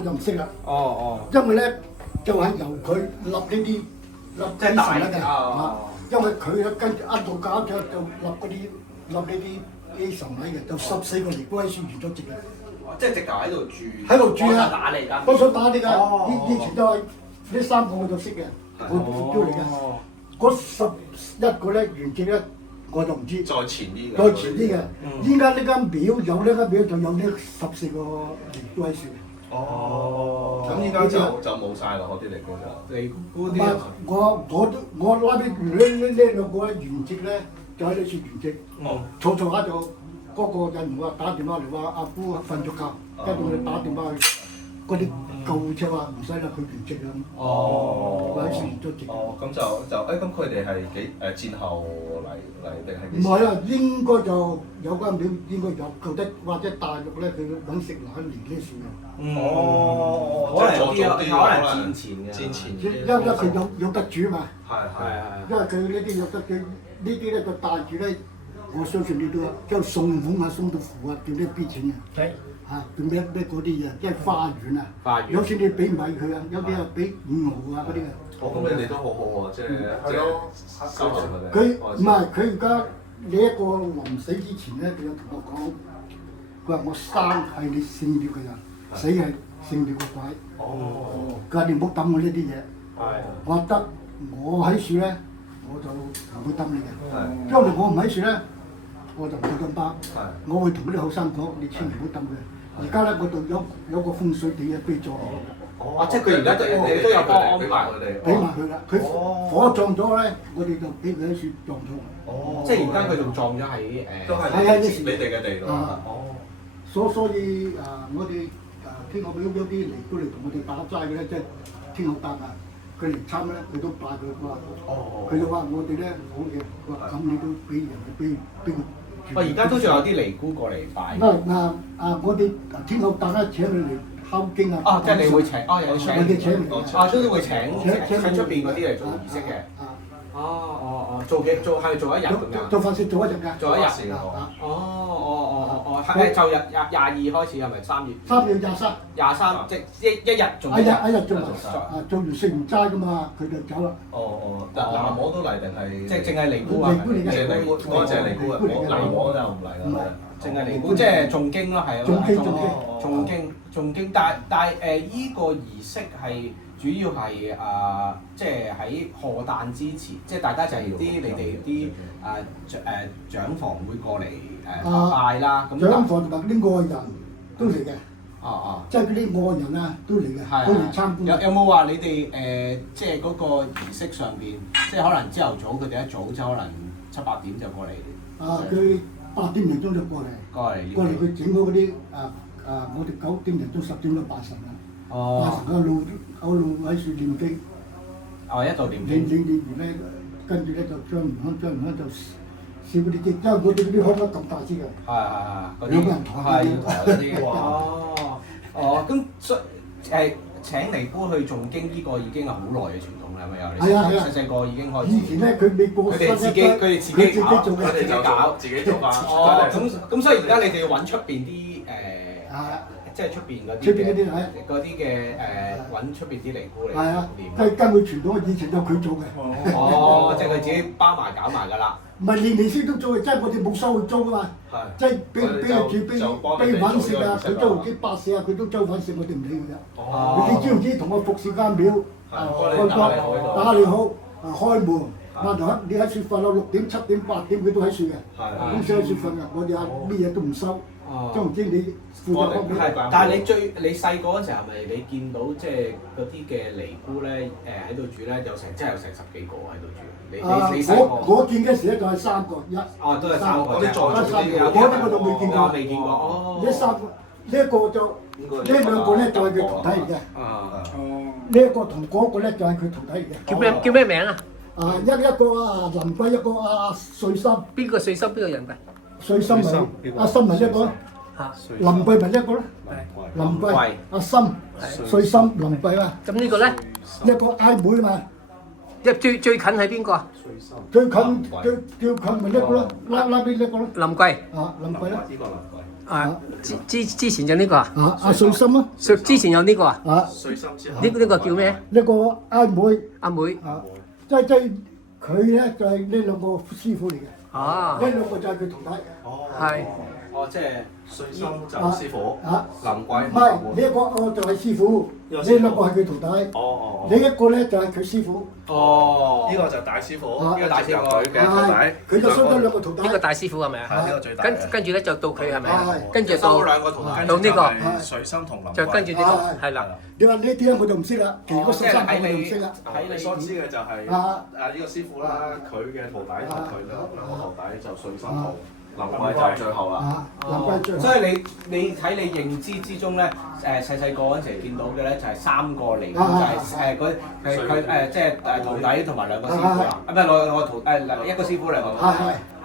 我就唔識啦。哦因為咧就係由佢立呢啲立即係大嘅哦因為佢咧跟住一路搞咗就立呢啲 A 神位嘅，就14個尼姑喺書完咗籍嘅，哦，即係直頭喺度住，喺度住啊！打你㗎，幫手打你㗎，哦以前都係呢3個我就識嘅，我標嚟嘅。嗰11個咧原籍咧我就唔知，再前啲嘅，再前啲嘅。依家呢間廟有呢間廟就有呢14個尼姑喺書嘅。哦，咁依家就冇晒啦，嗰啲尼姑就。尼姑唔啲係我拉啲呢兩個原籍咧，就喺呢處原籍。嘈下就嗰個人話打電話嚟話阿姑瞓咗覺，跟住佢打電話去嗰啲救護車話唔使啦，佢原籍啦。喺處原咗籍。咁就咁佢哋係戰後嚟定係幾時？唔係啊，應該就有間廟應該有舊得，或者大陸咧佢揾食難嚟呢處嘅。可能有啲可能戰前嘅，戰前因為佢有得煮嘛。係因為佢呢啲有得佢呢啲咧就帶住咧，我相信你都即係送碗啊、送到符啊，叫啲俾錢嘅。叫咩嗰啲嘢，即係花園啊。花園有時你俾米佢啊，有啲啊俾5毫啊嗰啲嘅。咁你哋都好好喎，即係收藏佢哋。佢唔係佢而家呢一個臨死之前咧，佢有同我講，佢話我生係你聖廟嘅人，死係聖廟嘅鬼。佢話你唔好抌我呢啲嘢。我話得，我喺樹咧，我就唔會抌你嘅。因為我唔喺樹咧，我就唔會咁包。我會同嗰啲後生講，你千祈唔好抌佢。而家咧，我度有個風水地嘅碑座。即係佢而家你都有幫安排佢哋，俾埋佢啦。佢火葬咗咧，我哋就俾佢喺樹葬咗。即係而家佢仲葬咗喺都係你哋嘅地度。所以我哋天后廟有啲尼姑嚟同我哋打齋嘅咧，即係天后誕啊，佢嚟參咧，佢都拜佢話，佢就話我哋咧好嘅，佢話咁你都俾人哋俾佢。而家都仲有啲尼姑過嚟拜。我哋天后誕咧請佢嚟敲經啊。即係你會請，有請，我哋請嚟。都會請出邊嗰啲嚟做儀式嘅。做係做一日咁樣。做法事做一日㗎。做一日。係就22開始係咪3月？3月23。23即一日做。一日做埋。做完食完齋㗎嘛，佢就走啦。南無都嚟定係？即係淨係尼姑啊？尼姑嚟嘅。淨尼姑，我淨係尼姑啊！南無就唔嚟啦。淨係尼姑，即係誦經咯，係啊。誦經，但係依個儀式係主要係即係喺賀誕之前，即係大家就係你哋啲長房會過嚟拜啦。咁長房同埋啲外人都嚟嘅。即係嗰啲外人啊都嚟嘅，都嚟參觀。有冇話你哋即係嗰個儀式上邊，即係可能朝頭早佢哋一早即係可能7、8點就過嚟？佢8點零鐘就過嚟。過嚟佢整好嗰啲我哋9點零鐘10點就拜神啦。拜神一路喺樹念經。一度念經。念完咧，跟住咧就將完香就燒嗰啲經，因為我哋嗰啲香咁大支嘅。嗰啲有個人抬嗰啲。咁請尼姑去誦經呢個已經係好耐嘅傳統啦，係咪有？係啊！細個已經開始。以前咧，佢未過身咧，佢哋自己做嘅，自己搞，自己做翻。咁所以而家你哋要揾出邊啲即係出邊嗰啲嘅揾出邊啲尼姑嚟念。係根據傳統，以前就佢做嘅。即係佢自己包埋搞埋㗎啦。唔係年年先都做嘅，即係我哋冇收佢租㗎嘛。即係俾佢住，俾佢揾食啊，佢租幾百四啊，佢都租揾食，我哋唔理佢啫。你知唔知同我服侍間廟？打理好，開門。你喺處瞓到6點、7點、8點，佢都喺處嘅。咁先喺處瞓㗎，我哋咩嘢都唔收。總之你負責幫佢。但係你細個嗰時候係咪你見到即係嗰啲嘅尼姑咧喺度住咧，真係有成10幾個喺度住？你細個我見嘅時咧就係3個都係3個。嗰啲我就未見過。未見過。呢3個，呢一個就呢兩個咧就係佢徒弟嚟嘅。呢一個同嗰個咧就係佢徒弟嚟嘅。叫咩名啊？一個林貴，一個瑞心。邊個瑞心？邊個人㗎？瑞心咪阿心咪一個咯。林貴咪一個咯。林貴、阿心、瑞心、林貴啊。咁呢個咧？一個挨妹嘛。最近係邊個啊？最近咪一個咯，拉邊一個咯。林貴。林貴啦。啊，之前就呢個啊，阿瑞心咯，之前有呢個啊，水深之後呢個叫咩？呢個阿妹阿妹。啊，即佢咧就係呢兩個師傅嚟嘅，啊，呢兩個就係佢徒弟。係。哦，即係水深就師傅，啊，林貴唔係呢一個就係師傅，呢兩個係佢徒弟。哦呢一個咧就係佢師傅。哦，呢個就係大師傅，啊呢個大師傅佢嘅徒弟，佢就收咗兩個徒弟。呢個大師傅係咪啊？係呢個最大。跟住咧就到佢係咪啊係？跟住收到兩個徒弟。到呢個係水深同林貴。就跟住呢個係啦。你話呢啲咧我就唔識啦，其餘嗰13個我就唔識啦。你所知嘅就係呢個師傅啦，佢嘅徒弟同佢兩個徒弟就水深同林貴就係最後啦。啊，林貴最後。所以你喺你認知之中咧，細個嗰陣時見到嘅咧就係3個嚟，就係佢即係徒弟同埋兩個師傅啦，唔係兩個徒一個師傅兩個徒弟，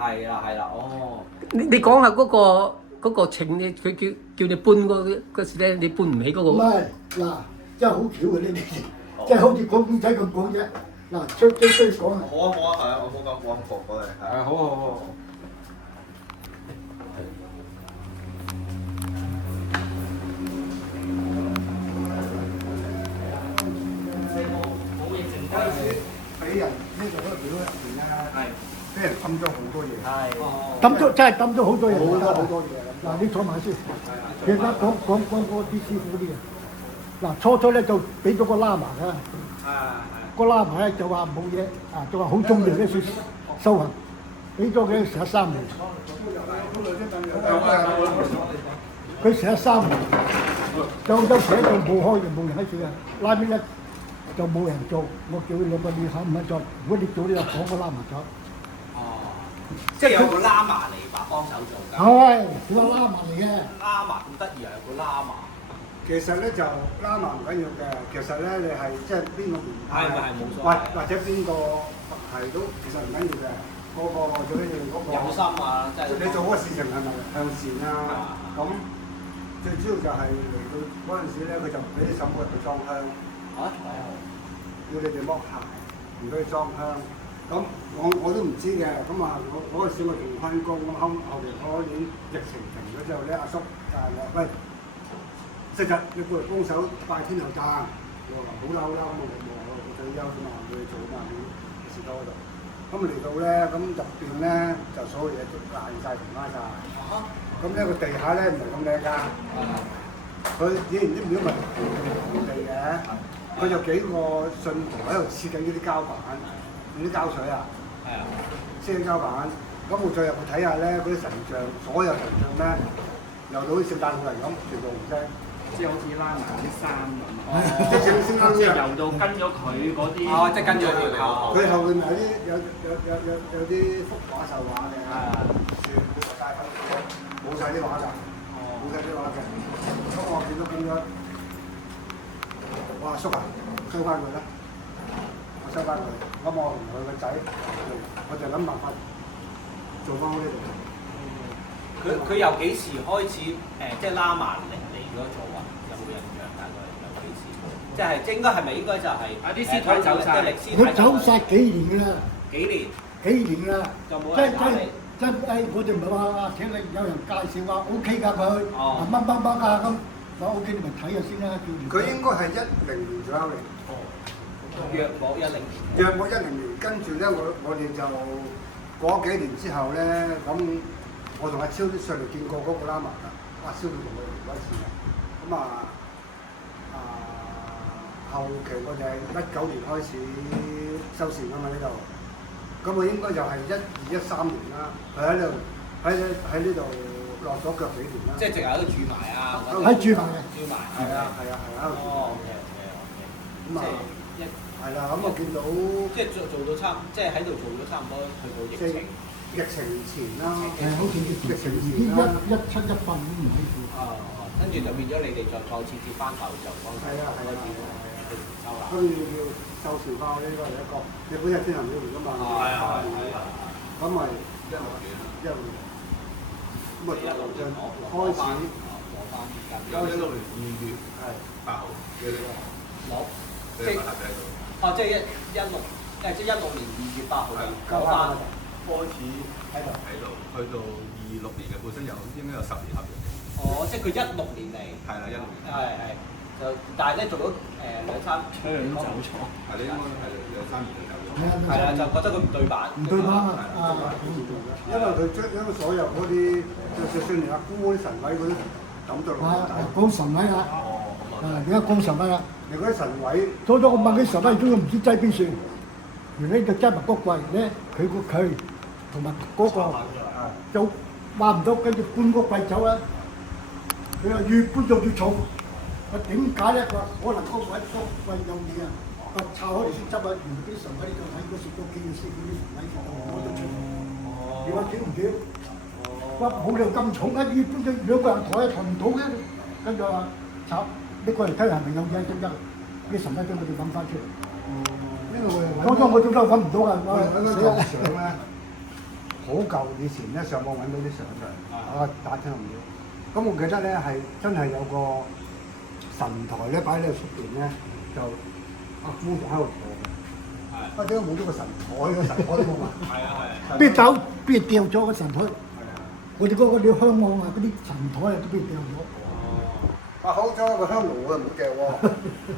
係啦，哦。你講下嗰個情咧，佢叫你搬嗰時咧，你搬唔起嗰個。唔係嗱，真係好巧嘅呢啲事，即係好似講古仔咁講啫。嗱，追講啊。好啊，係啊，我冇咁服過你。係好。俾人呢度嗰個表入邊咧，俾人抌咗好多嘢，真係抌咗好多嘢，好多嘢。嗱，你坐埋先，其實講嗰啲師傅啲嘢。嗱，初咧就俾咗個喇嘛㗎，個喇嘛咧就話冇嘢，就話好中意呢啲修行，俾咗佢成日3年，佢成日3年，就寫到冇開就冇人喺處啊，拉尾咧。就冇人做，我叫佢兩個你肯唔肯做？如果你做，你就講個喇嘛做。哦，即係有個喇嘛嚟幫手做㗎。係，佢個喇嘛嚟嘅。喇嘛咁得意啊，有個喇嘛。其實咧就喇嘛唔緊要嘅，其實咧你係即係邊個門派，冇所謂。或者邊個係都其實唔緊要嘅。個最緊要嗰個有心啊，即係你做嗰個事情係咪向善啊？咁最主要就係嚟到嗰陣時咧，佢就俾啲嬸妹去裝香。要你哋剝鞋，唔俾佢裝香。咁我都唔知嘅。咁啊，嗰陣時我仲翻工，咁後嚟嗰年疫情停咗之後咧，阿叔就係話：喂，即日你過嚟幫手拜天后誕。我話好啦，咁我退休啫嘛，冇嘢做嘛，喺士多嗰度。咁嚟到咧，咁入邊咧就所有嘢都爛晒同拉晒。咁呢個地下咧唔係咁靚㗎。佢以前啲廟咪平地嘅。佢就幾個信徒喺度切緊呢啲膠板，啲膠水啊，切緊膠板。咁我再入去睇下咧，嗰啲神像，所有神像咧，由到啲聖誕老人咁，全部紅色，即係好似拉埋啲衫咁。即係聖誕老人。即係由到跟咗佢嗰啲。哦，即係跟住佢條。佢後面有啲幅畫繡畫嘅，全部曬粉，冇晒啲畫㗎，冇晒啲畫嘅。咁我見到咁樣。我話叔啊，收翻佢啦，我收翻佢。咁我同佢個仔，我就諗辦法做翻好呢度。佢由幾時開始即係喇嘛嚟咗做啊？有冇印象？大概由幾時？即係應該係咪應該就係啲屍體走晒，佢走晒幾年㗎啦，幾年啦，就冇人打你。真我哋唔係話請你有人介紹話 OK 㗎佢，乜㗎咁。我 OK 你咪睇下先啦，叫佢應該係10年左右嚟。約莫10年。約莫10年，跟住咧我哋就過咗幾年之後咧，咁我同阿超上嚟見過嗰個喇嘛㗎，阿超佢同我嚟過一次嘅。咁後期我就係19年開始收線㗎嘛呢度，咁我應該就係12、13年啦，佢喺呢度。落咗腳幾年啦，即係淨係喺度住埋啊！喺住埋嘅，係啊，喺度住。哦，OK。咁啊，係啦，咁我見到即係做到即係喺度做咗差唔多去到疫情前啦，好似疫情前17、18年唔喺度。跟住就變咗你哋再次接翻頭就幫手。係啊，收啦。跟住叫收船包呢個係一個，你本日天行廟嚟㗎嘛？係。咁咪一路。咁啊，一路就開始由16年2月8號嘅攞，即係16年2月8號攞翻，開始喺度，去到26年嘅本身應該有10年合約。哦，即係佢16年嚟。係啦，16年。係。就但係咧做咗兩三年。佢哋都走咗。係你應該係2-3年就走咗。係啦，就覺得佢唔對版。唔對版啊！因為佢將所有嗰啲，就算連阿姑嗰啲神位嗰啲抌咗落去。講神位啊！而家講神位啊！你嗰啲神位，初初我問佢神位，終於唔知擠邊算。原來就擠埋個櫃咧，佢個佢同埋嗰個就話唔到，跟住搬個櫃走啦。佢話越搬就越重。佢點解咧？佢話可能嗰位個櫃有嘢啊！佢抄開嚟先執啊！原來啲神位就喺嗰時個幾件師傅啲神位攞咗出嚟。你話屌唔屌？哇！冇理由咁重啊！越搬就2個人抬啊，抬唔到嘅。跟住話抄。你過嚟睇係咪有嘢得？啲神咧將佢哋揾翻出嚟。因為當初我點解揾唔到㗎？我哋揾嗰張相咧，好舊以前咧上網揾到啲相出嚟，我打聽唔到。咁我記得咧係真係有個神台咧擺喺度出邊咧，就阿姑仲喺度坐嘅。點解冇咗個神台嘅？神台都冇埋。邊走邊掉咗個神台？我哋嗰個啲香網啊，嗰啲神台啊都俾掉咗。好彩個香爐啊冇掉喎，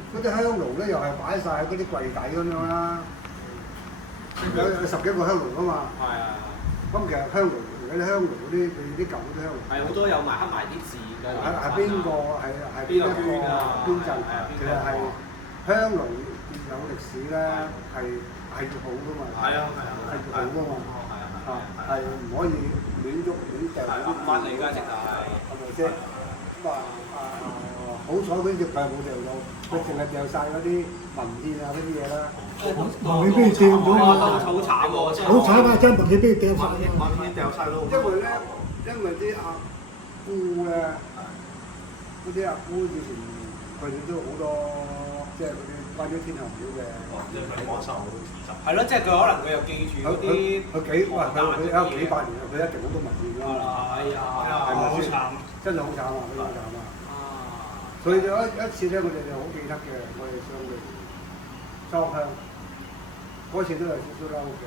嗰啲香爐咧又係擺晒嗰啲櫃底咁樣啦，有10幾個香爐啊嘛。咁其實香爐嗰啲香爐嗰啲佢啲舊嗰啲香爐。係好多有埋刻埋啲字㗎。係邊個係邊一個邊陣？其實係香爐有歷史咧，係越好㗎嘛。係越好㗎嘛。係唔可以亂喐亂掉嗰啲。翻嚟㗎，直頭係。係咪先？咁好彩嗰啲隻櫃冇掉到，佢淨係掉晒嗰啲文件啊嗰啲嘢啦。你俾佢掉咗嘛？好慘喎！真係。好慘啊！真係你俾佢掉晒。文件掉晒咯。因為啲阿姑咧，嗰啲阿姑以前佢哋都好多，即係嗰啲關於天后廟嘅。即係佢幫手。係咯，即係佢可能佢又記住嗰啲。佢有幾百年，佢一定好多文件㗎嘛。係咪先？真係好慘啊！好慘啊！所以有一次咧，我哋就好記得嘅，我哋上去裝香，嗰次都有少少嬲嘅。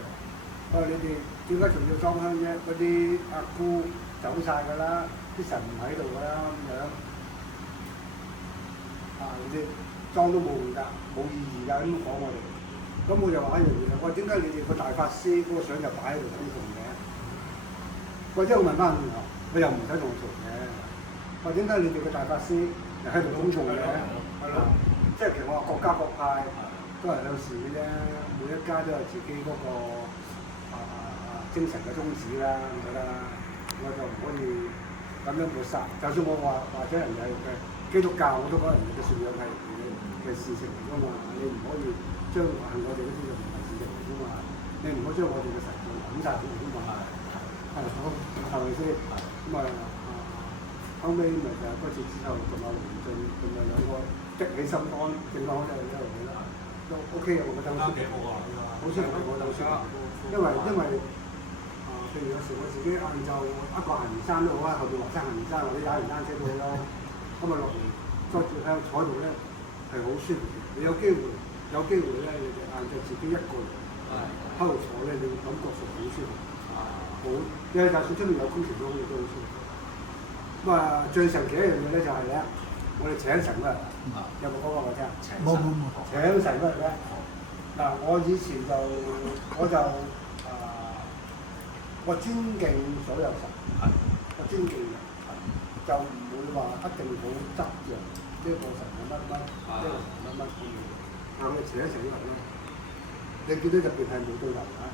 我話你哋點解仲要裝香啫？嗰啲阿姑走晒㗎啦，啲神唔喺度㗎啦咁樣。嗰啲裝都冇用㗎，冇意義㗎咁講我哋。咁我就話一樣嘢，我話點解你哋個大法師嗰個相就擺喺度供奉嘅？或者我問翻佢又唔使同我做嘅。我話點解你哋個大法師又喺度供奉嘅？係咯，即係其實我話各家各派都係有事嘅啫，每一家都有自己嗰個精神嘅宗旨啦，咁樣啦，我就唔可以咁樣抹殺。就算我話或者人哋嘅基督教，我都講人哋嘅信仰係嘅事情嚟㗎嘛，你唔可以將我哋嗰啲就唔係事情嚟㗎嘛，你唔可以將我哋嘅神像抌晒佢㗎嘛，係咪先？咁後尾咪就係嗰次之後，同阿龍俊同埋兩個激起心肝，正當真係一路去啦，都 OK 嘅，我覺得好舒服，好舒服，我覺得好舒服。因為譬如有時我自己晏晝一個行山都好啊，後邊落山行山或者踩完單車都好啦，咁啊落嚟再住向坐喺度咧係好舒服嘅。你有機會咧，你就晏晝自己一個人喺度坐咧，你會感覺上好舒服，好。你就算出面有空調都好似都好舒服。咁最神奇一樣嘢咧就係咧，我哋請神嗰日，有冇講過我聽？冇。請神嗰日咧，嗱我以前我尊敬所有神，我尊敬人，就唔會話一定好執着呢個神係乜，呢個神係乜咁樣。但我哋請神嗰日咧，你見到入邊係冇對流㗎，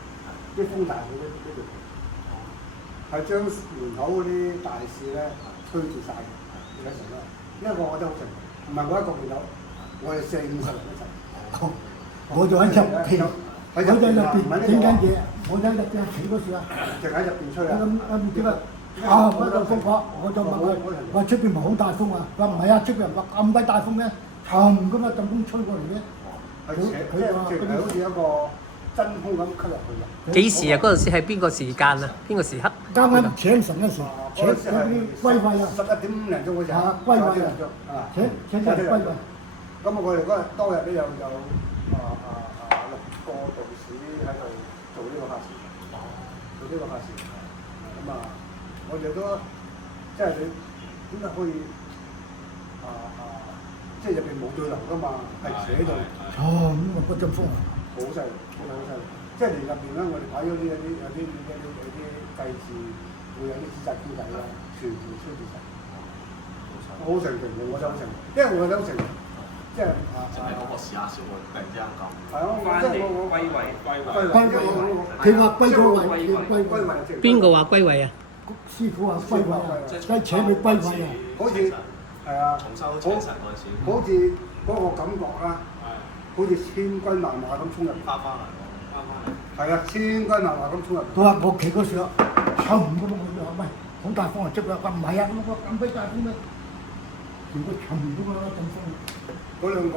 啲風大好呢度，係將門口嗰啲大事咧。推住晒嘅，而家成啦，呢個我覺得好正，唔係我一個見到，我哋40-50人一齊。我就喺入邊，我就喺入邊整緊嘢，我喺入邊企嗰時啊，淨喺入邊吹啊。點解？嗰度風火，我就問佢，話出邊咪好大風啊？佢話唔係啊，出邊話咁鬼大風咩？咁㗎嘛，陣風吹過嚟嘅。佢話嗰啲好似一個真空咁吸入去嘅。幾時啊？嗰陣時係邊個時間啊？邊個時刻？啱啱請神嗰時，請嗰啲歸位啊，11點5零鐘嗰陣，歸位啊，請人歸位。咁我哋嗰日當日都有6個道士喺度做呢個法事，咁我哋都即係你點解可以即係入邊冇對流㗎嘛，係寫到哦，咁啊不針風啊！好犀利，好犀利。即係連入邊咧，我哋睇嗰啲有啲計字，會有啲紙紮公仔啦，全部出住晒。好成型嘅，我真係好成，因為我覺得好成，即係淨係嗰個試下小喎，突然之間咁。係啊，即係我歸位，佢話歸個位，歸位。邊個話歸位啊？師傅話歸位啊，梗係請佢歸位啊！好似係啊，重修請神嗰陣時，好似嗰個感覺啦，好似千軍萬馬咁衝入，翻嚟，係啊，千軍萬馬咁衝入。佢話我企嗰時候，冚咁樣，我話喂，好大風啊！即係話唔係啊，咁我咁鬼大風咩？全部冚咁樣陣風。嗰兩個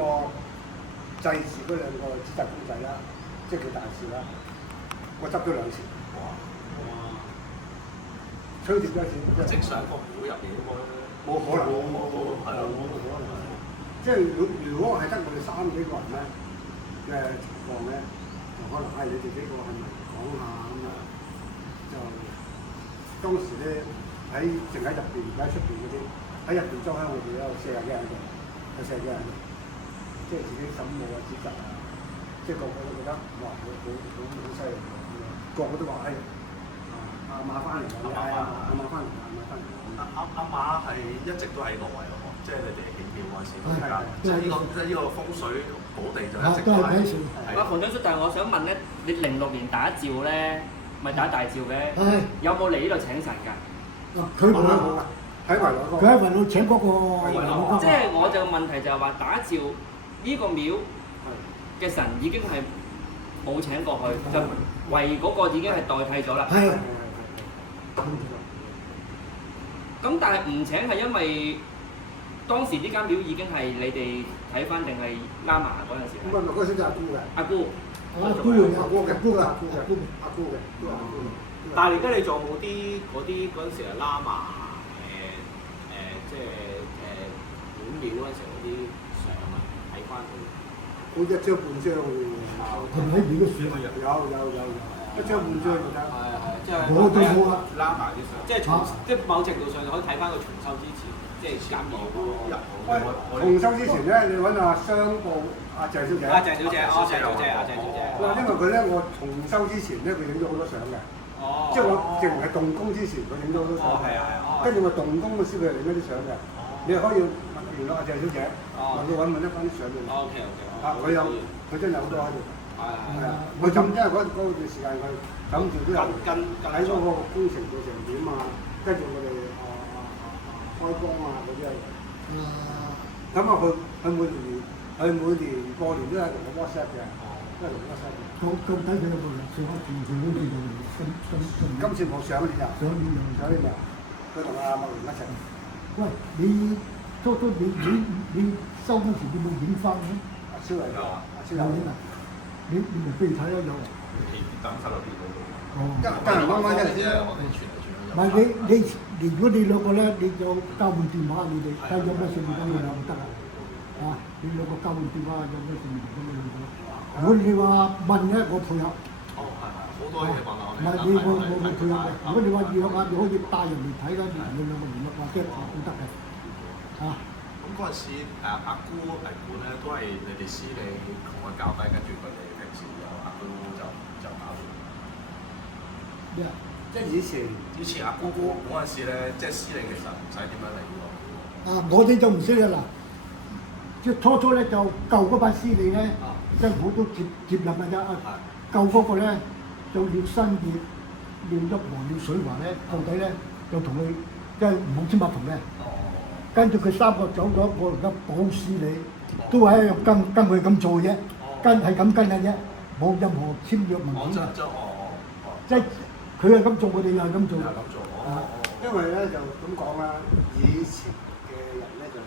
祭祀嗰兩個紙紮公仔啦，即係佢大事啦，我執咗2次。吹掂咗一次，正常一個廟入邊應該冇可能，係咯，冇可能。即係如果係得我哋3幾個人咧嘅情況咧，就可能你哋幾個係咪講下咁啊？就當時咧淨喺入邊，唔喺出邊嗰啲，喺入邊裝香我哋有40幾人嘅，有40幾人，即係自己審務啊、指責啊，即係個個都覺得哇好犀利個個都話阿馬翻嚟啦！阿馬翻嚟啦！阿馬係一直都喺度位喎，即係你哋獻廟嗰陣時，即係呢個風水寶地就一直都喺度。阿馮長叔，但係我想問咧，你06年打醮咧，咪打大醮嘅？有冇嚟呢度請神㗎？佢冇喺圍內嗰個。佢喺圍內請嗰個。即係我就問題就係話打醮呢個廟嘅神已經係冇請過去，就為嗰個已經係代替咗啦。係。咁但係唔請係因為當時呢間廟已經係你哋睇翻定係拉麻嗰陣時？唔係嗰陣時阿姑嘅。阿姑。阿姑嘅。但係而家你仲有冇啲嗰陣時係拉麻即係本廟嗰陣時嗰啲相啊？睇翻佢。好一張半張嘅喎。係咪喺廟嗰時？有，一張半張就得。即係我都冇啊！拉埋啲相，即係某程度上可以睇翻佢重修之前，即係間廟嗰個入。重修之前咧，你揾阿商部阿鄭小姐。阿鄭小姐，阿鄭小姐。因為佢咧，我重修之前咧，佢影咗好多相嘅。即係我淨係動工之前，佢影咗好多相。跟住我動工嘅時，佢影咗啲相嘅。你可以聯絡阿鄭小姐，問佢揾得翻啲相嘅。佢真係好多喺度。係啊，我因為嗰段時間佢諗住都有睇咗個工程做成點啊，跟住我哋開光啊嗰啲啊。咁啊，佢每年過年都係同我 WhatsApp 嘅，都係同 WhatsApp 嘅。到底佢有冇上翻全好似今次冇上年啊？上年啊！佢同阿麥榮一齊。喂，你初你收嗰時你冇影翻嘅？阿蕭嚟㗎，有影啊！你咪俾佢睇咯，有。等翻落邊嗰度。哦。得閒啱啱一嚟啫。唔係你如果你兩個咧，你就交換電話，你哋睇有咩信息咁你兩個得啊？啊，你兩個交換電話有咩信息咁你兩個。如果你話問咧，我配合。哦，係好多嘢問啊！唔係你我配合嘅。如果你話要啊，你可以帶人嚟睇啦，你兩個聯絡或者都得嘅。啊。咁嗰陣時阿姑嚟管咧，都係你哋司理同佢交低，跟住佢哋平時有阿姑就搞掂。咩啊？即係以前阿姑嗰陣時咧，即係司理其實唔使點樣嚟喎。啊，我哋就唔識啦嗱。即係初咧就舊嗰班司理咧，即係好多接任嘅啫。舊嗰個咧就廖新業、廖一和、廖水華咧，到底咧就同佢即係唔好簽合同嘅。跟住佢3個走咗，我而家保司理都係跟佢咁做啫，跟嘅啫，冇任何簽約文件。即係佢係咁做，我哋又係咁做。因為咧就咁講啦，以前嘅人咧就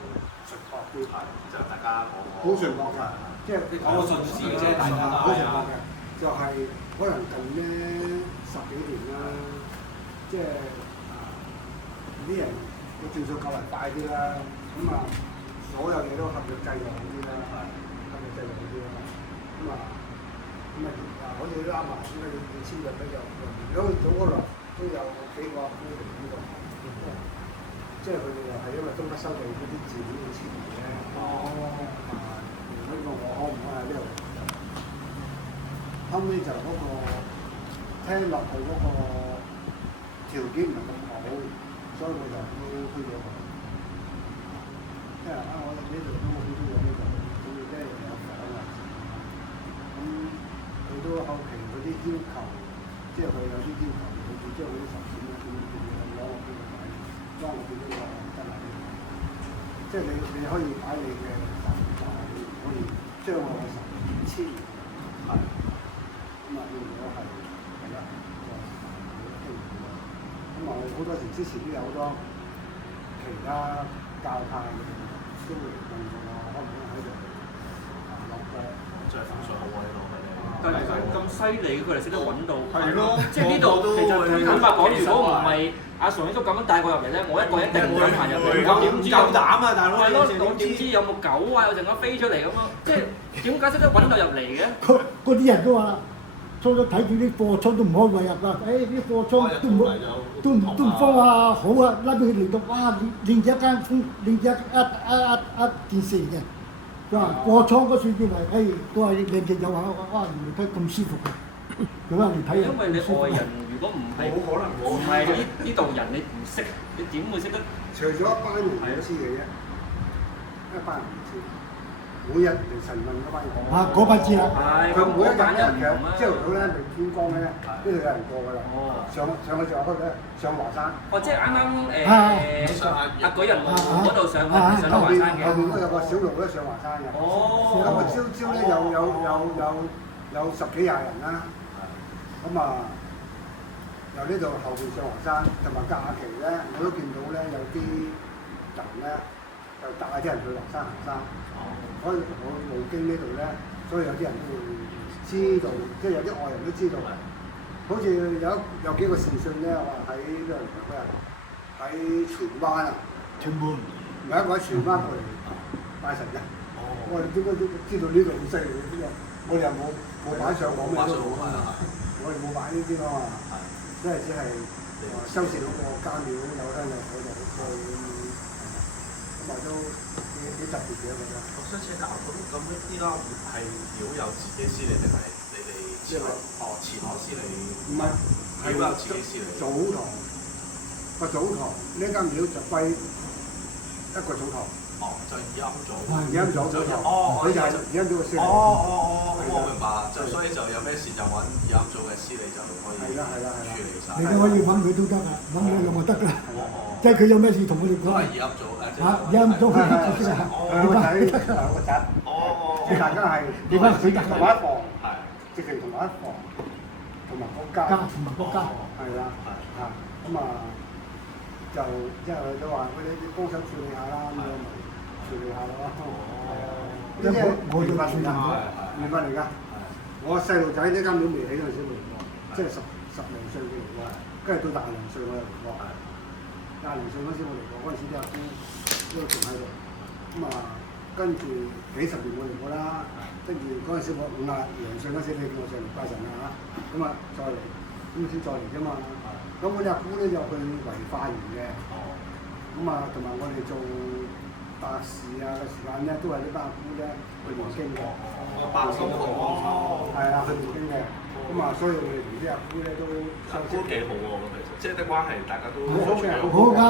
純樸啲，就大家好純樸嘅，即係講個順事啫，大家好純樸嘅，就係可能近呢10幾年啦，即係啲人個轉數較為快啲啦，咁啊所有嘢都合約制度好啲啦，合約制度好啲啦，好似啲啱埋先啦，要簽約咧就，如果早嗰輪都有幾個阿姑嚟呢度，即即係佢哋又係因為東北收地嗰啲字典要遷移咧。呢個我可唔可以喺呢度？後尾就嗰個聽落去嗰個條件唔係咁好，所以我就推咗佢。即係我哋呢度都好中意呢度，仲要即係有房啊。咁佢都後期嗰啲要求，即係佢有啲要求，佢將嗰啲實踐啊，點攞我邊度擺，當我見到個真係，即係你可以擺你嘅實際，可以將我嘅實踐係。咁啊，變咗係啦，咁啊，好多時之前都有好多其他教派嘅都會問我，可唔可以喺度落腳？真係風水好啊！呢度佢哋。但係咁犀利，佢哋識得揾到。係咯，即係呢度其實坦白講，如果唔係阿常叔咁樣帶我入嚟咧，我一個人一定唔敢行入去。咁點知夠膽啊，大佬！係咯，我點知有冇狗啊？有陣間飛出嚟咁樣，即係點解識得揾到入嚟嘅？嗰啲人都話，初初睇住啲貨倉都唔開胃入㗎，啲貨倉都唔放啊，好啊，拉到佢嚟到，哇！另一間風，另一件事嘅，佢話貨倉嗰處以為，都係靚極有話，哇！原來睇咁舒服嘅，佢話嚟睇因為你外人如果唔係冇可能唔係呢度人，你唔識，你點會識得？除咗一班人知嘅啫，一班人唔知。每日嚟晨運嗰班人，嗰班知啦。佢每一日咧，其實朝頭早咧，未天光咧，呢度有人過㗎啦。上去就話咧，上華山。即係啱阿舉人路嗰度上到華山嘅。後邊都有個小路咧上華山嘅。咁啊，朝咧有10幾20人啦。咁啊，由呢度後邊上華山，同埋假期咧，我都見到咧有啲人咧就帶啲人去華山行山。我路經呢度咧，所以有啲人都會知道，即係有啲外人都知道。好似有幾個視訊咧，話喺呢度喺荃灣啊，屯門唔係一個喺荃灣過嚟拜神嘅。我哋點解知道呢度咁犀利嘅？我哋又冇擺上網咩都冇啊！我哋冇擺呢啲啊嘛，即係只係收視到個間廟有香有火就去，咁啊都幾特別嘅我覺得。我想請教咁呢啲啦，係廟有自己司理定係你哋前堂司理？唔係，廟有自己司理。祖堂個祖堂呢間廟就歸一個祖堂。就二陰祖。二陰祖佢就係二陰祖嘅司理。咁我明白，所以就有咩事就揾二陰祖嘅司理就可以處理晒。你都可以揾佢都得啊，揾佢就得㗎啦。即係佢有咩事同我哋講。都係二陰祖二陰祖佢知啊。兩個仔，兩個侄。即係大家係同一房，直情同一房，同埋國家。同埋國家。係啦，咁啊就即係佢都話佢哋幫手處理下啦，咁樣咪處理下咯。呢啲係緣分嚟㗎，緣分嚟㗎。我細路仔呢間廟未起嗰陣時嚟過，即係十零歲嘅嚟過，跟住到20歲我又嚟過。20歲嗰陣時我嚟過，嗰陣時啲阿姑都仲喺度。咁啊，跟住幾十年我嚟過啦，跟住嗰陣時我52歲嗰陣時，你叫我上嚟拜神啊嚇，咁啊再嚟，咁先再嚟啫嘛。咁我啲阿姑咧就去維化園嘅，咁啊同埋我哋做白事啊嘅時間咧，都係呢班阿姑咧去念經嘅。白事係啊，去念經嘅。咁啊，所以我哋同啲阿姑咧都相識。都幾好喎，咁其實即係啲關係大家都好㗎，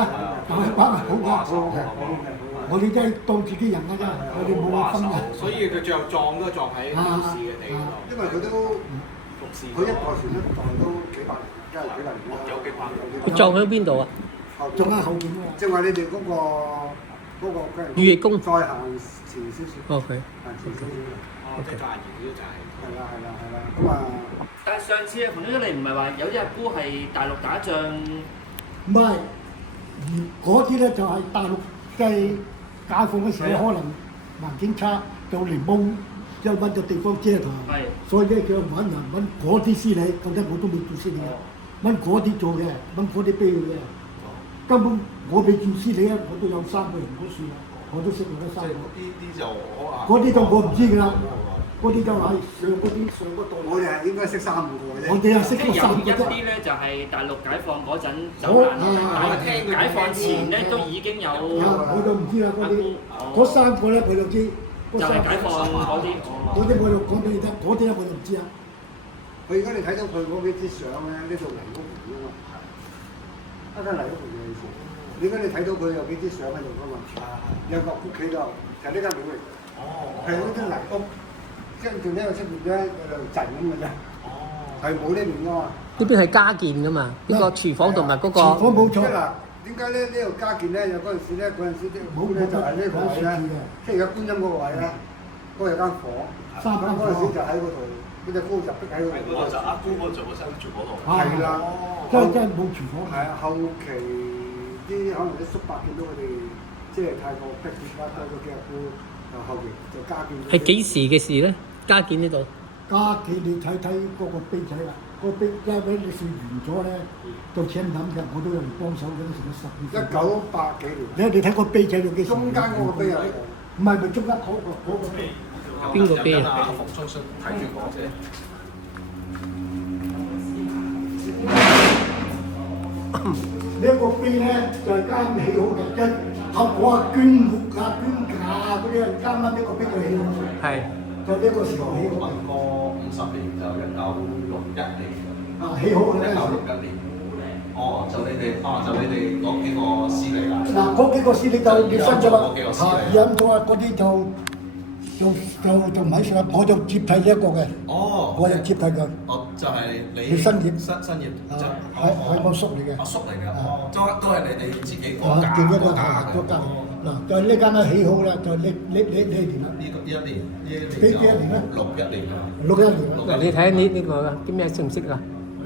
我哋真係當自己人㗎啫，我哋冇話分嘅。所以佢最後葬都葬喺廟市嘅地度。因為佢都佢一代傳一代都幾百年，真係幾百年啦。有幾百年。佢葬喺邊度啊？仲喺後邊喎。正話你哋嗰個御役宮再行前少少。OK。行前少少。即係隔籬嗰就係。係啦，咁啊。但係上次啊，馮總你唔係話有啲阿姑係大陸打仗？唔係，嗰啲咧就係大陸嘅解放嘅時候，可能環境差，就嚟冇即係揾個地方遮台。所以咧佢揾人揾嗰啲司理，覺得我都未做司理啊，揾嗰啲做嘅，揾嗰啲碑嘅。根本我未做司理啊，我都有3個人嗰算啦，我都識用得3個。呢啲就嗰啲就我唔知㗎啦。嗰嗰啲就係上嗰度。我哋係應該識3個嘅啫。我哋係識即係有咗3個啫。一啲咧就係大陸解放嗰陣走好難，解放前咧都已經有我就唔知啦，嗰啲嗰3個咧我就知。就係解放嗰啲。嗰啲我就講俾你聽，嗰啲咧我就唔知啊。佢而家你睇到佢嗰幾支相咧，呢度泥屋嚟㗎嘛，一間泥屋嚟嘅意思。而家你睇到佢有幾支相喺度㗎嘛？有個屋企度，就係呢間廟嚟。係嗰啲泥屋，跟住呢個出邊咧有度陣咁嘅啫。係冇呢邊㗎嘛。呢邊係加建㗎嘛，呢個廚房同埋嗰個。廚房冇錯。嗱，點解咧呢度加建咧？有嗰陣時咧，啲屋咧就係呢個位咧，即係而家觀音嗰個位咧，嗰個有間房。3間嗰陣時就喺嗰度，嗰隻高就逼喺嗰度。嗰就阿姑嗰就嗰陣住嗰度。係啦，真係冇廚房。係啊，後期啲可能啲叔伯見到佢哋即係太過逼住啦，多咗幾日姑，就後期就加建。係幾時嘅事咧？加建呢度？加建你睇睇嗰個碑仔啦，個碑因為你算完咗咧，到請諗嘅我都有人幫手嗰啲什麼1980幾年。你睇個碑仔到幾時？中間嗰個碑啊？唔係中間嗰個碑。邊個碑啊？阿馮春信睇住我啫。呢一個碑咧就係啱起好嘅，即係合我啊捐木啊捐架嗰啲啊，啱啱呢個碑就起好。係。就呢個時候起好。民國50年就1961年。啊，起好嘅1961年。哦，就你哋嗰幾個師嚟啦。嗱，嗰幾個師你就要分咗啦。嗰幾個師啊，飲咗啊，嗰啲就唔喺上，我就接替呢一個嘅。哦。我就接替佢。哦，就係你新業係我叔嚟嘅。阿叔嚟嘅，哦，都係你哋自己個啊，家叫一個個家嘅。個家嗱，就呢間咧起好啦，就呢年啦。呢一年幾年咧？61年啊。 61年啦。嗱，你睇下呢個叫咩識唔識啊？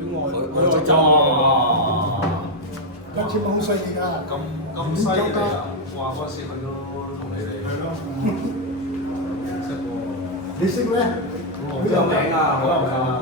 佢識咗。今次好犀利㗎。咁犀利啊！哇！嗰陣時佢都同你哋。係咯。識喎。你識咩？好有名啊！好有名啊！